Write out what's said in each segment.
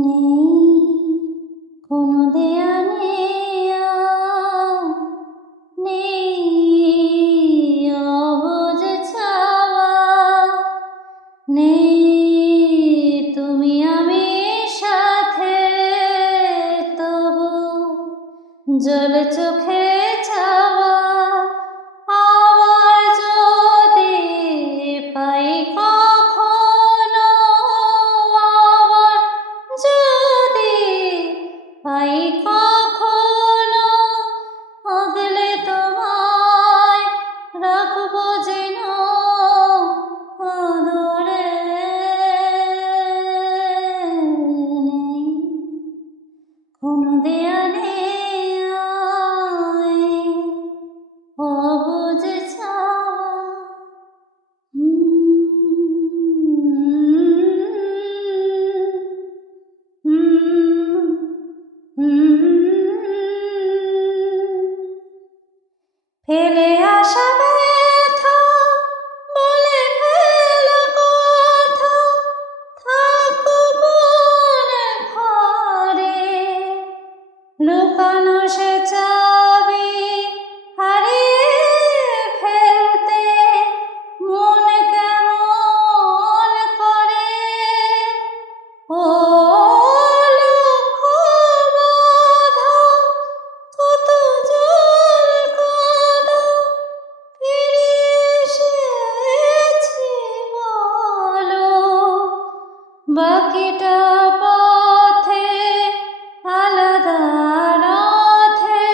নেই কোনো দেয়ালে নেই অবুঝ ছাওয়া, নেই তুমি আমি সাথে, তবু জল চোখে চাওয়া। আবার যদি পাই কখনো, আবার যদি পাই কখনো, আগলে তোমায় রাখবো যেন আদরে। নেই কোনো দেয়ালে অবুঝ ছাওয়া। ফেলে আসা ব্যথা বলে ফেলা কথা, থাকুক মনে ঘরে। লুকানো সে চাবি হারিয়ে ফেলতে মন কেমন করে। ও লক্ষ্য বাঁধা কত জল কাঁদা, ফিরে এসেছি বলো। বাকিটা পথে আলাদা রথে,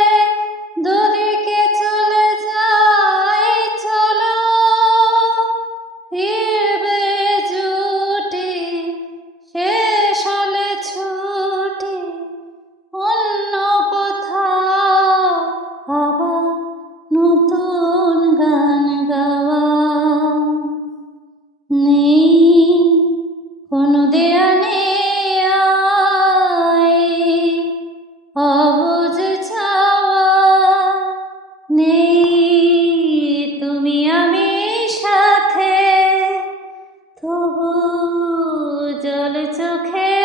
দুদিকে চলে যাই চলো। ফিরবে জুটি শেষ হলে ছুটি অন্য কোথাও, আবার নতুন গান গাওয়া। নেই কোনো দেয়ালে অবুঝ ছাওয়া, নেই তুমি আমি সাথে, তবু জল চোখে